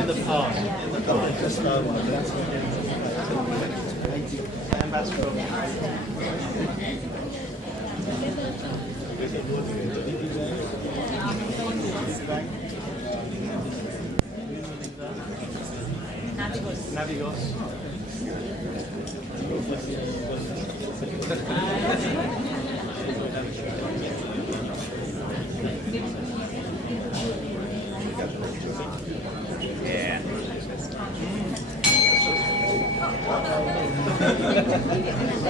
in the past. In the past. Just Ambassador. Navigos. Yeah.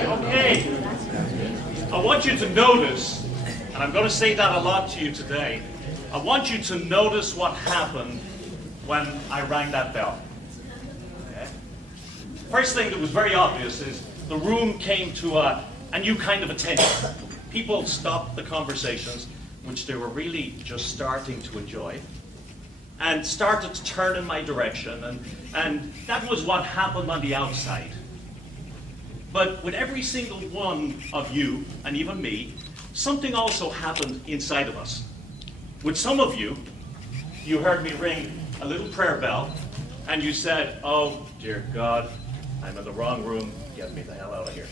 Okay. I want you to notice, and I'm going to say that a lot to you today, I want you to notice what happened when I rang that bell. Okay? First thing that was very obvious is the room came to a new kind of attention. People stopped the conversations, which they were really just starting to enjoy, and started to turn in my direction, and that was what happened on the outside. But with every single one of you, and even me, something also happened inside of us. With some of you, you heard me ring a little prayer bell, and you said, "Oh, dear God, I'm in the wrong room, get me the hell out of here."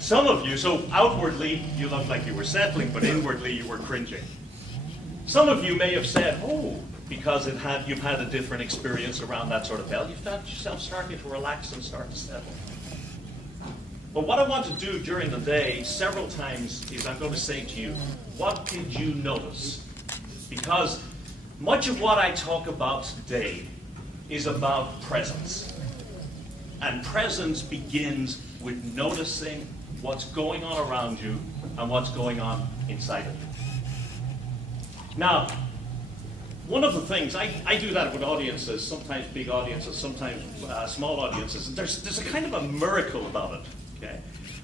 Some of you, so outwardly, you looked like you were settling, but inwardly, you were cringing. Some of you may have said, "Oh," because you've had a different experience around that sort of bell. You found yourself starting to relax and start to settle. But what I want to do during the day several times is I'm going to say to you, what did you notice? Because much of what I talk about today is about presence. And presence begins with noticing what's going on around you and what's going on inside of you. Now, one of the things, I do that with audiences, sometimes big audiences, sometimes small audiences, and there's a kind of a miracle about it. Okay?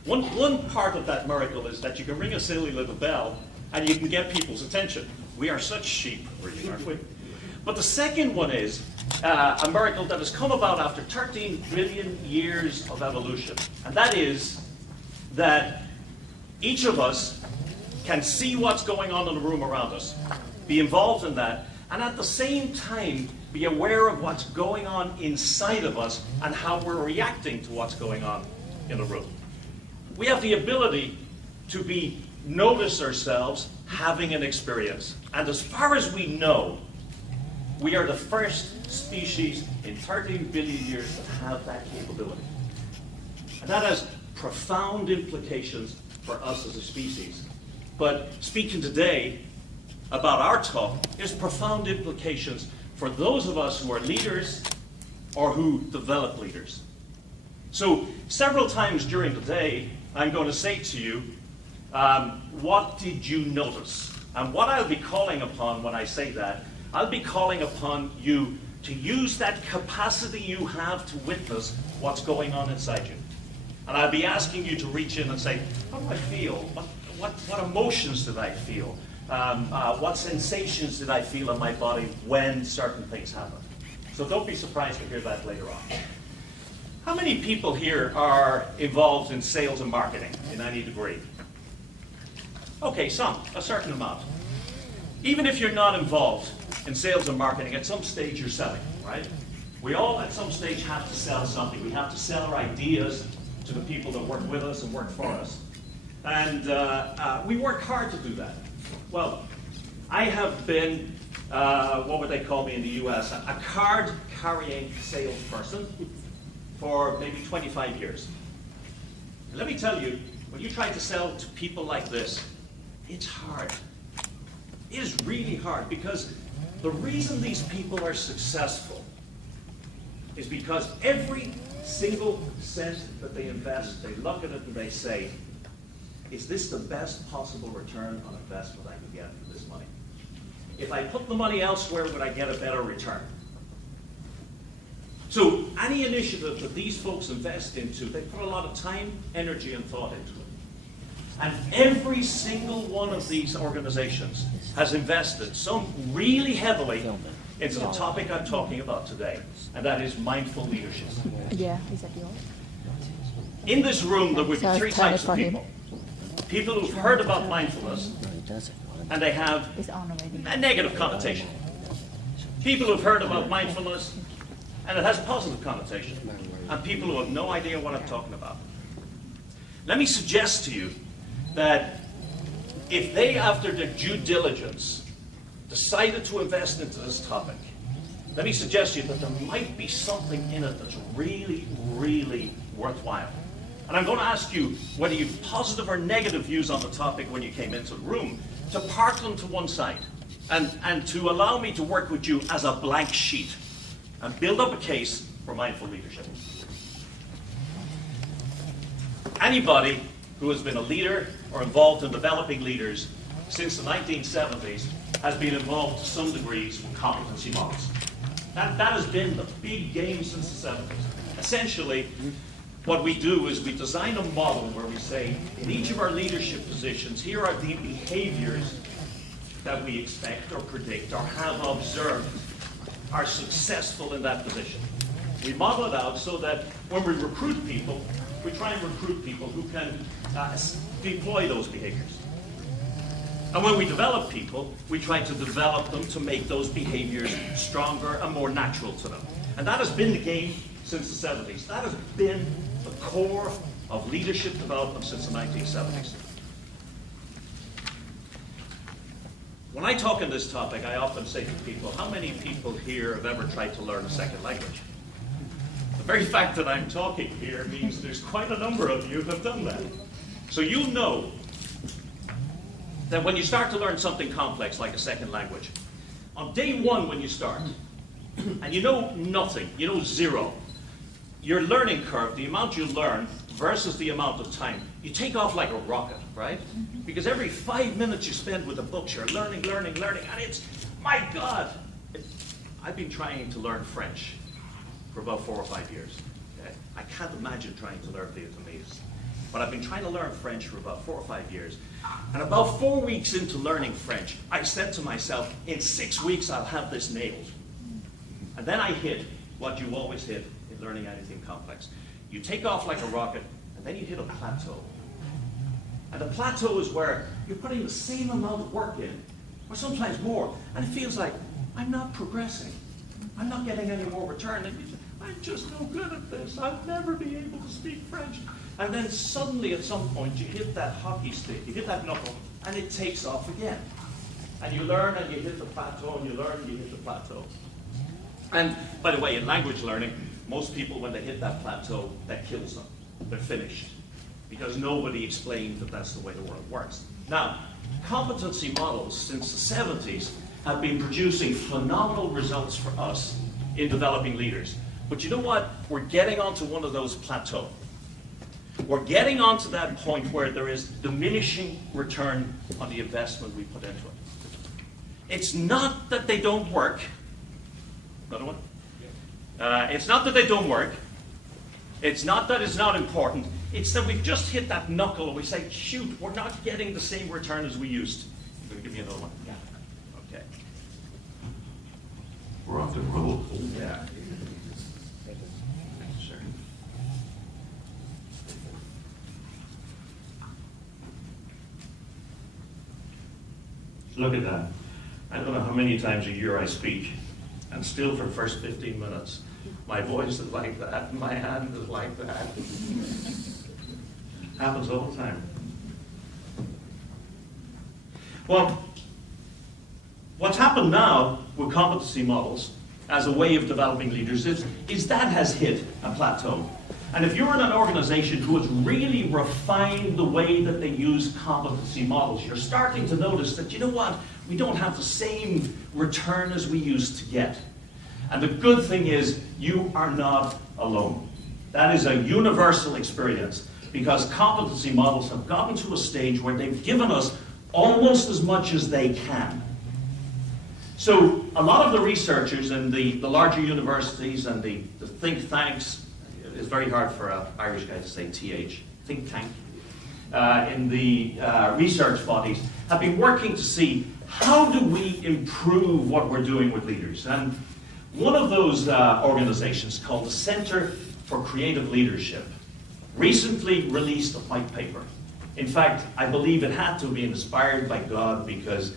One part of that miracle is that you can ring a silly little bell and you can get people's attention. We are such sheep, really, aren't we? But the second one is a miracle that has come about after 13 billion years of evolution. And that is that each of us can see what's going on in the room around us, be involved in that, and at the same time be aware of what's going on inside of us and how we're reacting to what's going on in the room. We have the ability to notice ourselves having an experience. And as far as we know, we are the first species in 13 billion years that have that capability. And that has profound implications for us as a species. But speaking today about our talk, there's profound implications for those of us who are leaders or who develop leaders. So several times during the day, I'm going to say to you, what did you notice? And what I'll be calling upon when I say that, I'll be calling upon you to use that capacity you have to witness what's going on inside you. And I'll be asking you to reach in and say, how do I feel? What emotions did I feel? What sensations did I feel in my body when certain things happened? So don't be surprised to hear that later on. How many people here are involved in sales and marketing in any degree? Okay, some, a certain amount. Even if you're not involved in sales and marketing, at some stage you're selling, right? We all at some stage have to sell something. We have to sell our ideas to the people that work with us and work for us. And we work hard to do that. Well, I have been, what would they call me in the US, a card-carrying salesperson for maybe 25 years. And let me tell you, when you try to sell to people like this, it's hard. It is really hard, because the reason these people are successful is because every single cent that they invest, they look at it and they say, is this the best possible return on investment I can get for this money? If I put the money elsewhere, would I get a better return? So any initiative that these folks invest into, they put a lot of time, energy, and thought into it. And every single one of these organizations has invested some really heavily into the topic I'm talking about today, and that is mindful leadership. Yeah, is that yours? In this room, there would be three types of people. People who've heard about mindfulness, and they have a negative connotation. People who've heard about mindfulness, and it has a positive connotation, and people who have no idea what I'm talking about. Let me suggest to you that if they, after their due diligence, decided to invest into this topic, let me suggest to you that there might be something in it that's really, really worthwhile. And I'm going to ask you whether you have positive or negative views on the topic when you came into the room, to park them to one side and to allow me to work with you as a blank sheet and build up a case for mindful leadership. Anybody who has been a leader or involved in developing leaders since the 1970s has been involved to some degrees with competency models. That has been the big game since the 70s. Essentially, what we do is we design a model where we say, in each of our leadership positions, here are the behaviors that we expect or predict or have observed are successful in that position. We model it out so that when we recruit people, we try and recruit people who can deploy those behaviors. And when we develop people, we try to develop them to make those behaviors stronger and more natural to them. And that has been the game since the 70s. That has been the core of leadership development since the 1970s. When I talk on this topic, I often say to people, how many people here have ever tried to learn a second language? The very fact that I'm talking here means there's quite a number of you who have done that. So you'll know that when you start to learn something complex like a second language, on day one when you start, and you know nothing, you know zero, your learning curve, the amount you learn versus the amount of time, you take off like a rocket, right? Because every 5 minutes you spend with the books, you're learning, and it's, my God! I've been trying to learn French for about 4 or 5 years. Okay? I can't imagine trying to learn Vietnamese. But I've been trying to learn French for about 4 or 5 years. And about 4 weeks into learning French, I said to myself, in 6 weeks I'll have this nailed. And then I hit what you always hit in learning anything complex. You take off like a rocket, and then you hit a plateau. And the plateau is where you're putting the same amount of work in, or sometimes more, and it feels like, I'm not progressing. I'm not getting any more return. I'm just no good at this. I'll never be able to speak French. And then suddenly at some point you hit that hockey stick, you hit that knuckle, and it takes off again. And you learn and you hit the plateau, and you learn and you hit the plateau. And by the way, in language learning, most people, when they hit that plateau, that kills them. They're finished. Because nobody explained that that's the way the world works. Now, competency models since the 70s have been producing phenomenal results for us in developing leaders. But you know what? We're getting onto one of those plateaus. We're getting onto that point where there is diminishing return on the investment we put into it. It's not that they don't work. Another one? It's not that they don't work. It's not that it's not important. It's that we've just hit that knuckle and we say, shoot, we're not getting the same return as we used. You're going to give me another one? Yeah. Okay. We're off the roll. Yeah. Sure. Look at that. I don't know how many times a year I speak, and still for the first 15 minutes, my voice is like that, my hand is like that. Happens all the time. Well, what's happened now with competency models as a way of developing leaders is that has hit a plateau. And if you're in an organization who has really refined the way that they use competency models, you're starting to notice that, you know what, we don't have the same return as we used to get. And the good thing is, you are not alone. That is a universal experience, because competency models have gotten to a stage where they've given us almost as much as they can. So a lot of the researchers in the larger universities and the think tanks, it's very hard for an Irish guy to say TH, think tank, in the research bodies, have been working to see how do we improve what we're doing with leaders. And one of those organizations, called the Center for Creative Leadership, recently released a white paper. In fact, I believe it had to be inspired by God, because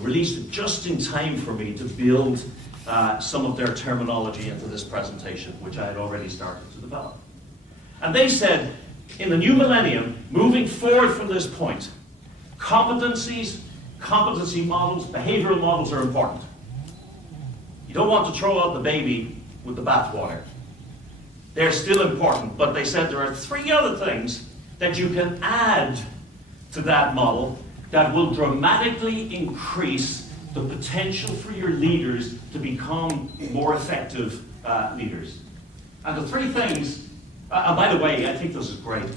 released it just in time for me to build some of their terminology into this presentation, which I had already started to develop. And they said, in the new millennium, moving forward from this point, competencies, competency models, behavioral models are important. You don't want to throw out the baby with the bathwater. They're still important, but they said there are 3 other things that you can add to that model that will dramatically increase the potential for your leaders to become more effective leaders. And the 3 things, and by the way, I think this is great.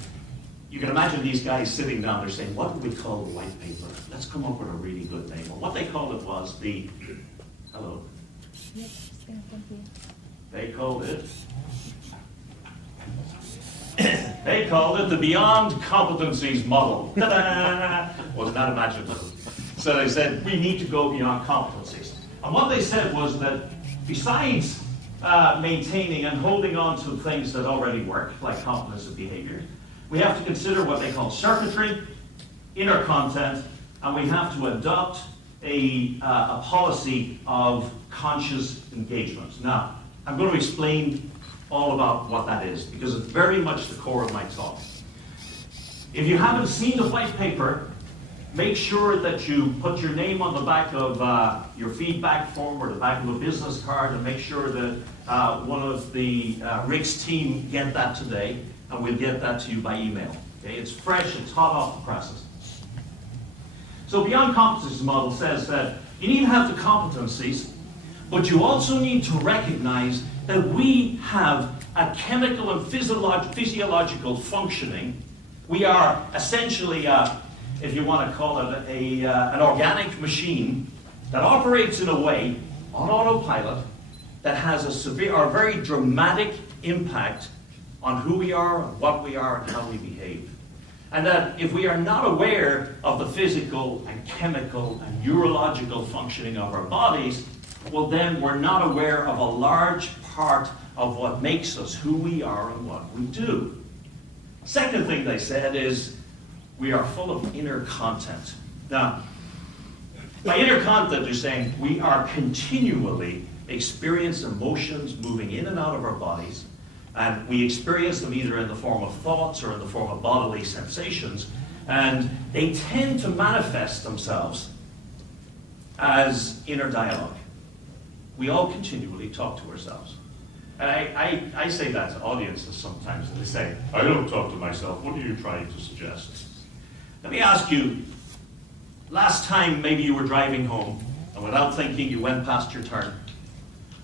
You can imagine these guys sitting down there saying, what do we call the white paper? Let's come up with a really good name. Well, what they called it was the, hello? They called it the Beyond Competencies Model. Was not imaginative. So they said, we need to go beyond competencies. And what they said was that besides maintaining and holding on to things that already work, like competence and behavior, we have to consider what they call circuitry, inner content, and we have to adopt a policy of conscious engagement. Now, I'm going to explain all about what that is, because it's very much the core of my talk. If you haven't seen the white paper, make sure that you put your name on the back of your feedback form or the back of a business card, and make sure that one of the Rick's team get that today, and we'll get that to you by email. Okay? It's fresh, it's hot off the presses. So Beyond Competencies Model says that you need to have the competencies, but you also need to recognize that we have a chemical and physiological functioning. We are essentially, if you want to call it, an organic machine that operates in a way, on autopilot, that has a severe or very dramatic impact on who we are, what we are, and how we behave. And that if we are not aware of the physical and chemical and neurological functioning of our bodies, well then we're not aware of a large part of what makes us who we are and what we do. Second thing they said is we are full of inner content. Now, by inner content, they're saying we are continually experiencing emotions moving in and out of our bodies, and we experience them either in the form of thoughts or in the form of bodily sensations, and they tend to manifest themselves as inner dialogue. We all continually talk to ourselves. And I say that to audiences sometimes, and they say, I don't talk to myself, what are you trying to suggest? Let me ask you, last time maybe you were driving home, and without thinking you went past your turn,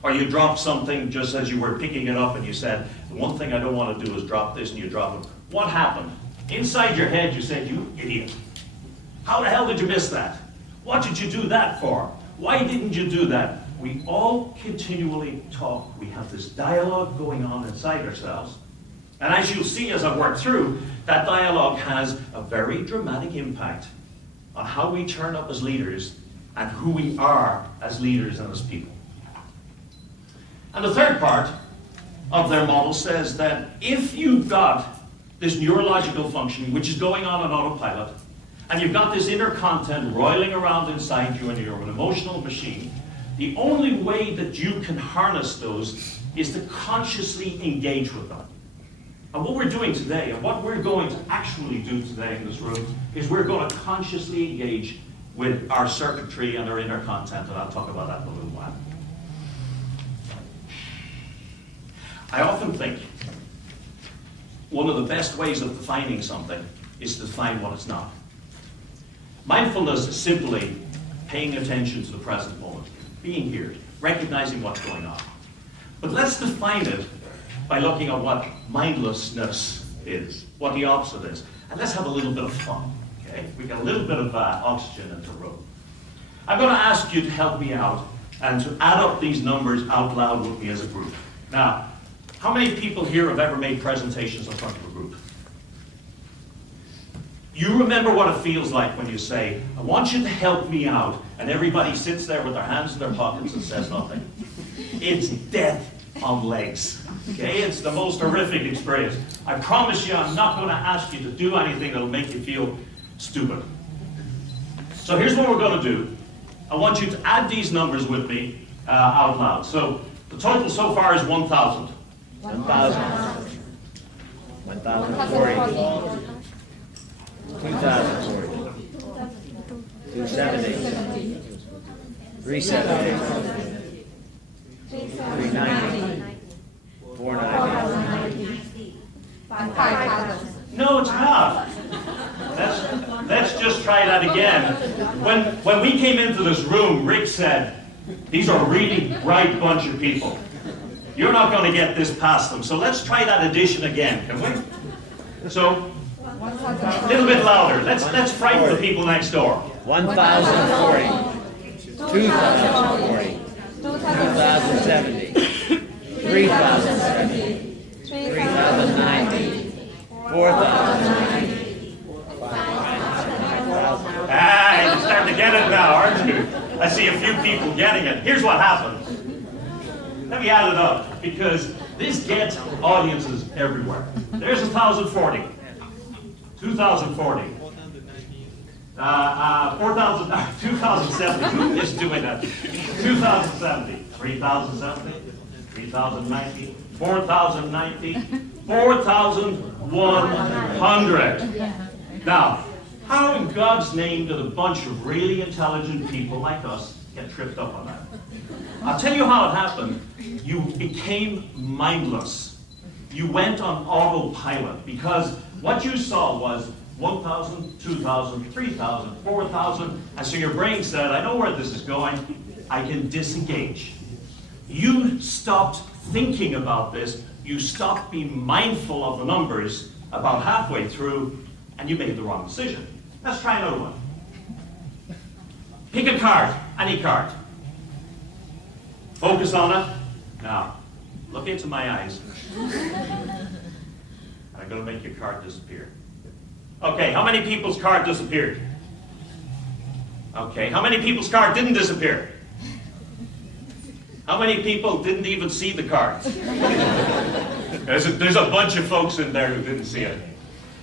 or you dropped something just as you were picking it up and you said, the one thing I don't want to do is drop this, and you drop it. What happened? Inside your head you said, you idiot. How the hell did you miss that? What did you do that for? Why didn't you do that? We all continually talk. We have this dialogue going on inside ourselves. And as you'll see as I work through, that dialogue has a very dramatic impact on how we turn up as leaders and who we are as leaders and as people. And the third part of their model says that if you've got this neurological functioning, which is going on autopilot, and you've got this inner content roiling around inside you and you're an emotional machine, the only way that you can harness those is to consciously engage with them. And what we're doing today, and what we're going to actually do today in this room, is we're going to consciously engage with our circuitry and our inner content, and I'll talk about that in a little while. I often think one of the best ways of defining something is to define what it's not. Mindfulness is simply paying attention to the present moment, being here, recognizing what's going on. But let's define it by looking at what mindlessness is, what the opposite is. And let's have a little bit of fun, okay? We got a little bit of oxygen in the room. I'm going to ask you to help me out and to add up these numbers out loud with me as a group. Now, how many people here have ever made presentations in front of a group? You remember what it feels like when you say, I want you to help me out, and everybody sits there with their hands in their pockets and says nothing. It's death on legs. Okay? It's the most horrific experience. I promise you I'm not going to ask you to do anything that'll make you feel stupid. So here's what we're going to do. I want you to add these numbers with me out loud. So the total so far is 1,000. 1,000. 1,040. 2,040. 270. 370. 390. 490. 5,000. No, it's not. Let's just try that again. When we came into this room, Rick said, these are really bright bunch of people. You're not going to get this past them. So let's try that addition again, can we? So, a little bit louder. Let's frighten the people next door. 1,040. 2,040. 2,070. 3,070. 3,090. 4,090. You're starting to get it now, aren't you? I see a few people getting it. Here's what happened. Let me add it up, because this gets audiences everywhere. There's 1,040. 2,040. 4,000, 2,070. Who is doing that? 2,070. 3,070. 3,090. 4,090. 4,100. Now, how in God's name did a bunch of really intelligent people like us get tripped up on that? I'll tell you how it happened. You became mindless. You went on autopilot because what you saw was 1,000, 2,000, 3,000, 4,000, and so your brain said, I know where this is going. I can disengage. You stopped thinking about this. You stopped being mindful of the numbers about halfway through, and you made the wrong decision. Let's try another one. Pick a card, any card. Focus on it. Now, look into my eyes. I'm going to make your card disappear. Okay, how many people's card disappeared? Okay, how many people's card didn't disappear? How many people didn't even see the cards? There's a bunch of folks in there who didn't see it.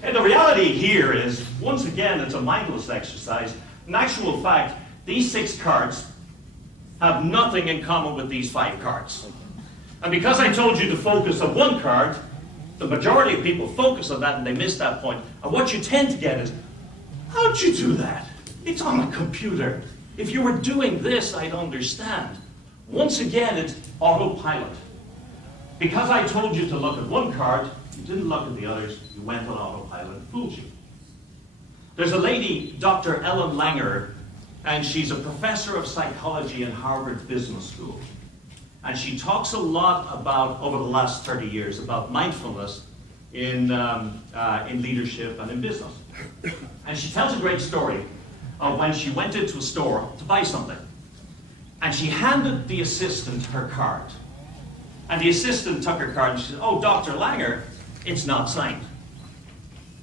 And the reality here is, once again, it's a mindless exercise. In actual fact, these 6 cards have nothing in common with these 5 cards. And because I told you to focus on one card, the majority of people focus on that and they miss that point. And what you tend to get is, how'd you do that? It's on a computer. If you were doing this, I'd understand. Once again, it's autopilot. Because I told you to look at one card, you didn't look at the others, you went on autopilot and fooled you. There's a lady, Dr. Ellen Langer, and she's a professor of psychology in Harvard Business School. And she talks a lot about, over the last 30 years, about mindfulness in leadership and in business. And she tells a great story of when she went into a store to buy something. And she handed the assistant her card. And the assistant took her card and she said, oh, Dr. Langer, it's not signed.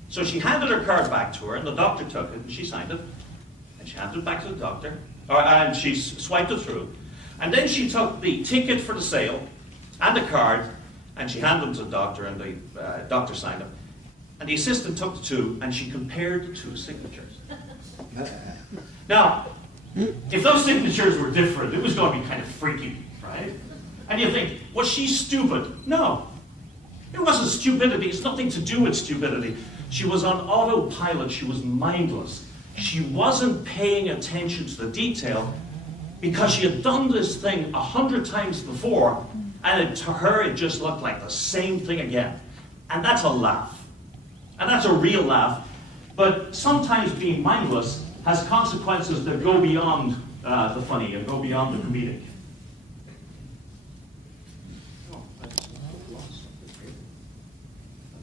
So she handed her card back to her, and the doctor took it, and she signed it. And she handed it back to the doctor, and she swiped it through. And then she took the ticket for the sale and the card, and she handed them to the doctor, and the doctor signed them. And the assistant took the two, and she compared the 2 signatures. Now, if those signatures were different, it was going to be kind of freaky, right? And you think, was she stupid? No. It wasn't stupidity. It's nothing to do with stupidity. She was on autopilot. She was mindless. She wasn't paying attention to the detail because she had done this thing 100 times before, and to her it just looked like the same thing again. And that's a laugh. And that's a real laugh. But sometimes being mindless has consequences that go beyond the funny and go beyond the comedic.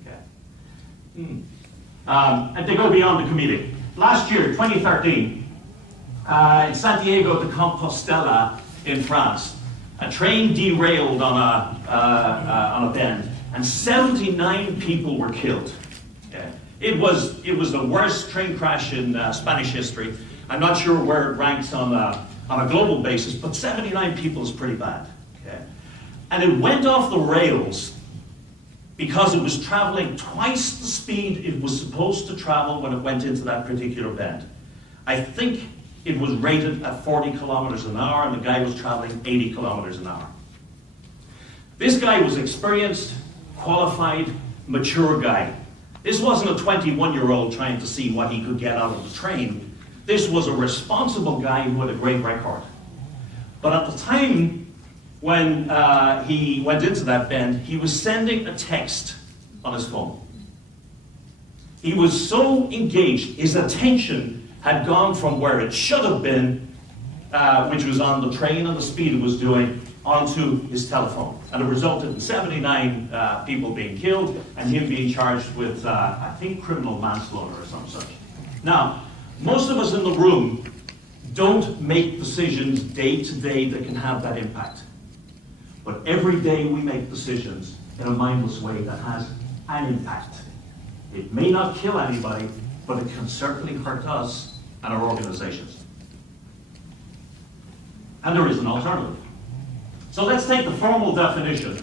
Okay. And they go beyond the comedic. Last year, 2013, in Santiago de Compostela in France, a train derailed on a bend, and 79 people were killed. Okay. It was the worst train crash in Spanish history. I'm not sure where it ranks on a global basis, but 79 people is pretty bad. Okay. And it went off the rails because it was traveling twice the speed it was supposed to travel when it went into that particular bend. I think it was rated at 40 kilometers an hour, and the guy was traveling 80 kilometers an hour. This guy was experienced, qualified, mature guy. This wasn't a 21-year-old trying to see what he could get out of the train. This was a responsible guy who had a great record. But at the time when he went into that bend, he was sending a text on his phone. He was so engaged, his attention had gone from where it should have been, which was on the train and the speed it was doing, onto his telephone. And it resulted in 79 people being killed and him being charged with, I think, criminal manslaughter or some such. Now, most of us in the room don't make decisions day to day that can have that impact. But every day we make decisions in a mindless way that has an impact. It may not kill anybody, but it can certainly hurt us and our organizations. And there is an alternative. So let's take the formal definition.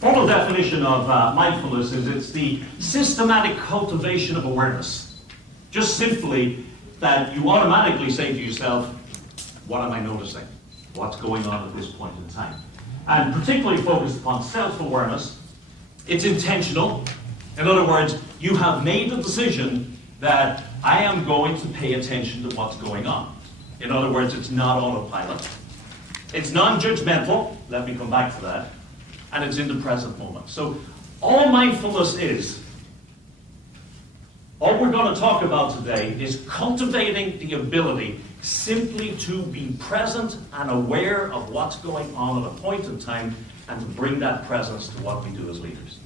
Formal definition of mindfulness is it's the systematic cultivation of awareness. Just simply that you automatically say to yourself, what am I noticing? What's going on at this point in time? And particularly focused upon self-awareness. It's intentional. In other words, you have made the decision that I am going to pay attention to what's going on. In other words, it's not autopilot. It's non-judgmental, let me come back to that, and it's in the present moment. So all mindfulness is, all we're going to talk about today is cultivating the ability simply to be present and aware of what's going on at a point in time and to bring that presence to what we do as leaders.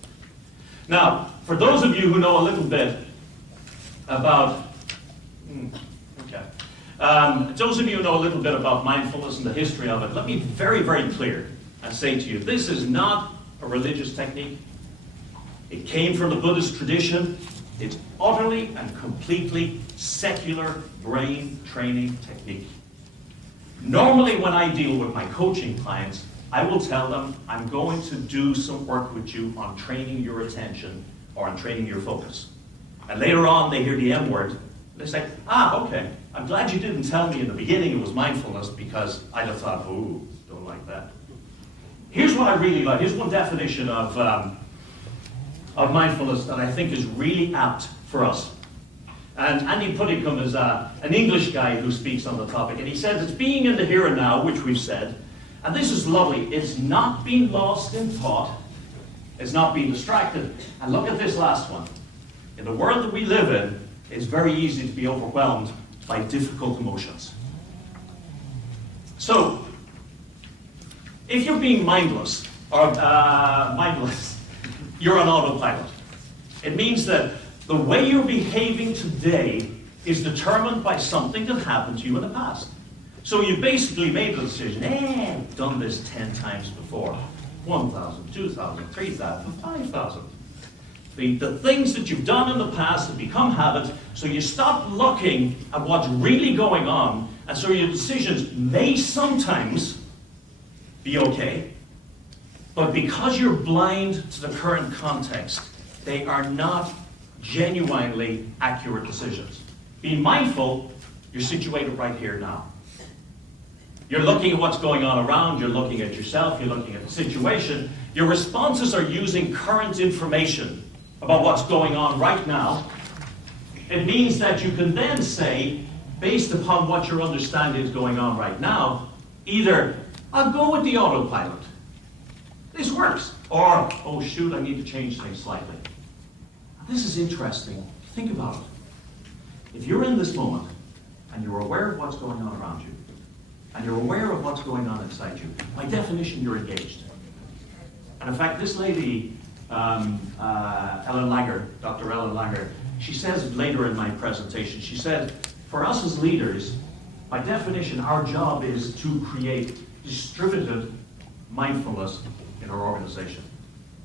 Now, for those of you who know a little bit about, those of you who know a little bit about mindfulness and the history of it, let me be very, very clear and say to you, this is not a religious technique. It came from the Buddhist tradition. It's utterly and completely secular brain training technique. Normally when I deal with my coaching clients, I will tell them, I'm going to do some work with you on training your attention or on training your focus. And later on, they hear the M word. They say, okay, I'm glad you didn't tell me in the beginning it was mindfulness because I'd have thought, oh, don't like that. Here's what I really like. Here's one definition of mindfulness that I think is really apt for us. And Andy Puddicombe is an English guy who speaks on the topic, and he says it's being in the here and now, which we've said, and this is lovely, it's not being lost in thought, it's not being distracted. And look at this last one. In the world that we live in, it's very easy to be overwhelmed by difficult emotions. So, if you're being mindless, or you're on autopilot. It means that the way you're behaving today is determined by something that happened to you in the past. So you basically made the decision, I've done this 10 times before. 1,000, 2,000, 3,000, 5,000. The things that you've done in the past have become habits, so you stop looking at what's really going on, and so your decisions may sometimes be okay, but because you're blind to the current context, they are not genuinely accurate decisions. Being mindful, you're situated right here now. You're looking at what's going on around, you're looking at yourself, you're looking at the situation. Your responses are using current information about what's going on right now. It means that you can then say, based upon what your understanding is going on right now, either, I'll go with the autopilot. This works. Or, oh shoot, I need to change things slightly. This is interesting. Think about it. If you're in this moment, and you're aware of what's going on around you, and you're aware of what's going on inside you, by definition, you're engaged. And in fact, this lady, Ellen Langer, Dr. Ellen Langer, she says later in my presentation, she said, for us as leaders, by definition, our job is to create distributed mindfulness in our organization.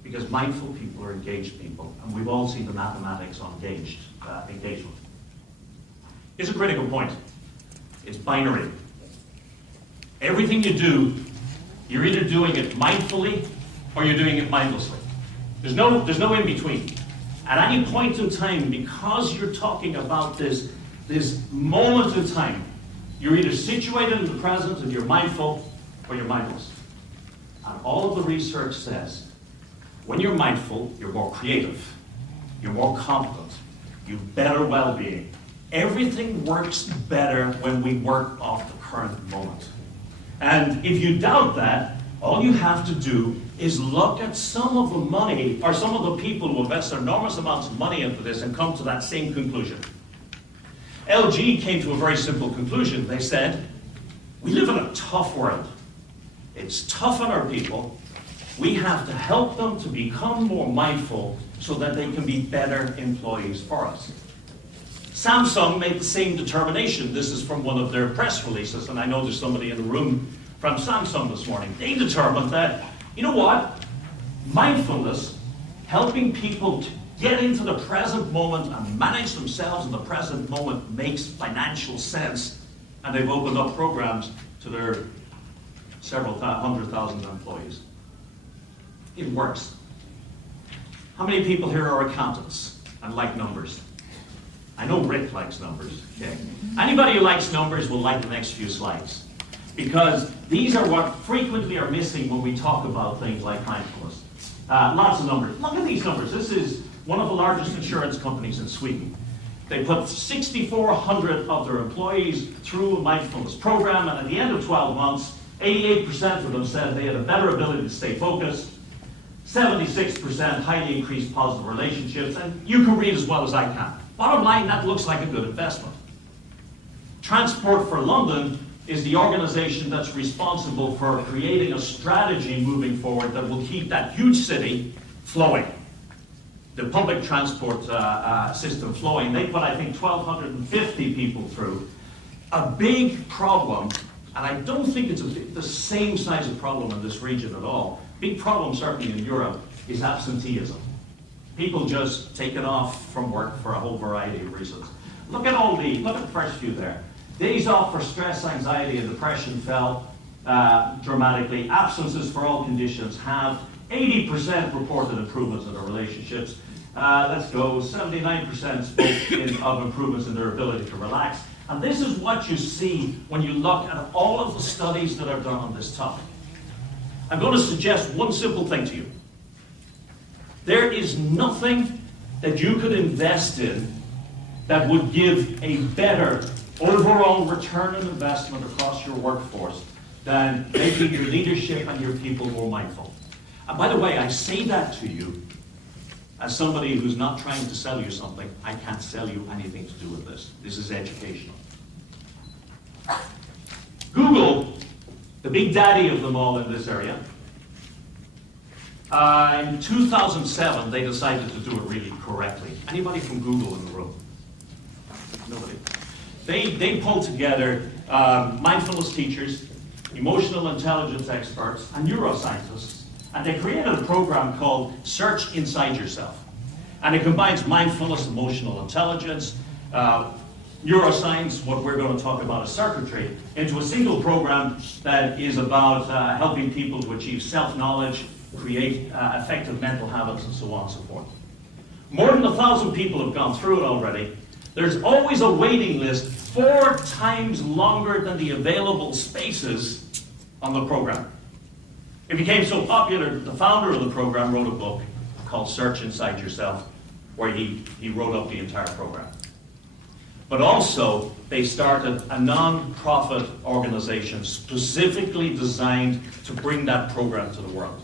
Because mindful people are engaged people, and we've all seen the mathematics on engagement. Here's a critical point. It's binary. Everything you do, you're either doing it mindfully or you're doing it mindlessly. There's no in between. At any point in time, because you're talking about this moment in time, You're either situated in the present and you're mindful, or you're mindless. And all of the research says, when you're mindful, you're more creative, you're more competent, you've better well-being. Everything works better when we work off the current moment. And if you doubt that, all you have to do is look at some of the money, or some of the people who invest enormous amounts of money into this and come to that same conclusion. LG came to a very simple conclusion. They said, we live in a tough world. It's tough on our people. We have to help them to become more mindful so that they can be better employees for us. Samsung made the same determination. This is from one of their press releases, and I know there's somebody in the room from Samsung this morning. They determined that, you know what? Mindfulness, helping people to get into the present moment and manage themselves in the present moment makes financial sense, and they've opened up programs to their several 100,000 employees. It works. How many people here are accountants and like numbers? I know Rick likes numbers. Okay. Anybody who likes numbers will like the next few slides, because these are what frequently are missing when we talk about things like mindfulness. Lots of numbers. Look at these numbers. This is one of the largest insurance companies in Sweden. They put 6,400 of their employees through a mindfulness program, and at the end of 12 months, 88% of them said they had a better ability to stay focused, 76% highly increased positive relationships, and you can read as well as I can. Bottom line, that looks like a good investment. Transport for London is the organization that's responsible for creating a strategy moving forward that will keep that huge city flowing. The public transport system flowing. They put, I think, 1,250 people through. A big problem, and I don't think it's the same size of problem in this region at all. Big problem, certainly in Europe, is absenteeism. People just taken off from work for a whole variety of reasons. Look at the first few there. Days off for stress, anxiety, and depression fell dramatically. Absences for all conditions have 80% reported improvements in their relationships. Let's go, 79% spoke of improvements in their ability to relax. And this is what you see when you look at all of the studies that are done on this topic. I'm going to suggest one simple thing to you. There is nothing that you could invest in that would give a better overall return on investment across your workforce than making your leadership and your people more mindful. And by the way, I say that to you as somebody who's not trying to sell you something. I can't sell you anything to do with this. This is educational. Google, the big daddy of them all in this area, in 2007, they decided to do it really correctly. Anybody from Google in the room? Nobody. They pulled together mindfulness teachers, emotional intelligence experts, and neuroscientists, and they created a program called Search Inside Yourself. And it combines mindfulness, emotional intelligence, neuroscience, what we're going to talk about as circuitry, into a single program that is about helping people to achieve self-knowledge, create effective mental habits, and so on and so forth. More than 1,000 people have gone through it already. There's always a waiting list 4 times longer than the available spaces on the program. It became so popular that the founder of the program wrote a book called Search Inside Yourself, where he wrote up the entire program. But also, they started a non-profit organization specifically designed to bring that program to the world.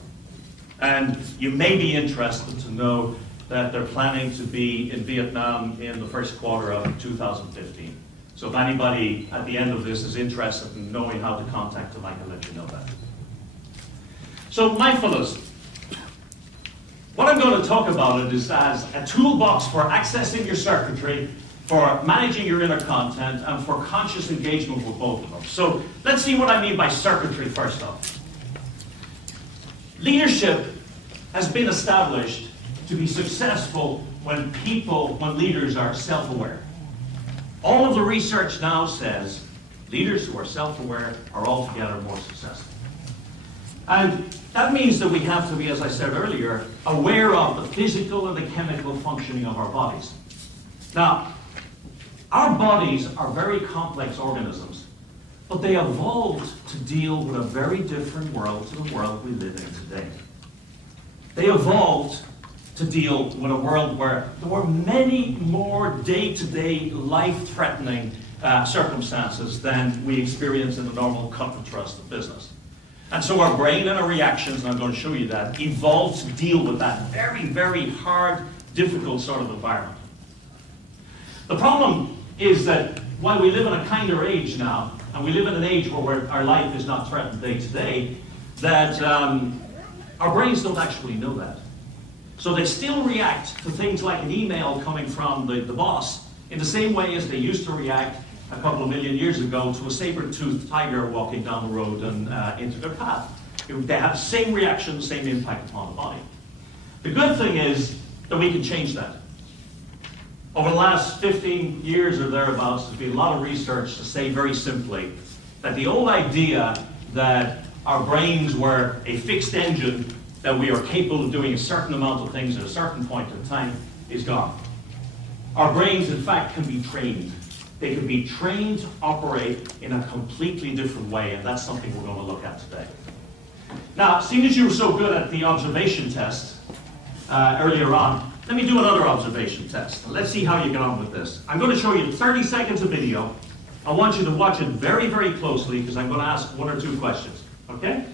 And you may be interested to know that they're planning to be in Vietnam in the first quarter of 2015. So if anybody at the end of this is interested in knowing how to contact them, I can let you know that. So mindfulness. What I'm going to talk about it is as a toolbox for accessing your circuitry, for managing your inner content, and for conscious engagement with both of them. So let's see what I mean by circuitry first off. Leadership has been established to be successful when leaders are self-aware. All of the research now says leaders who are self-aware are altogether more successful. And that means that we have to be, as I said earlier, aware of the physical and the chemical functioning of our bodies. Now, our bodies are very complex organisms, But they evolved to deal with a very different world to the world we live in today. They evolved to deal with a world where there were many more day-to-day life-threatening circumstances than we experience in the normal cut and thrust of business. And so our brain and our reactions, and I'm going to show you that, evolved to deal with that very, very hard, difficult sort of environment. The problem is that while we live in a kinder age now, and we live in an age where our life is not threatened day to day, that our brains don't actually know that. So they still react to things like an email coming from the boss in the same way as they used to react a couple of million years ago to a saber-toothed tiger walking down the road and into their path. They have the same reaction, the same impact upon the body. The good thing is that we can change that. Over the last 15 years or thereabouts, there's been a lot of research to say very simply that the old idea that our brains were a fixed engine, that we are capable of doing a certain amount of things at a certain point in time, is gone. Our brains, in fact, can be trained. They can be trained to operate in a completely different way, and that's something we're going to look at today. Now, seeing as you were so good at the observation test earlier on, let me do another observation test. Let's see how you get on with this. I'm going to show you 30 seconds of video. I want you to watch it very, very closely because I'm going to ask one or two questions. Okay?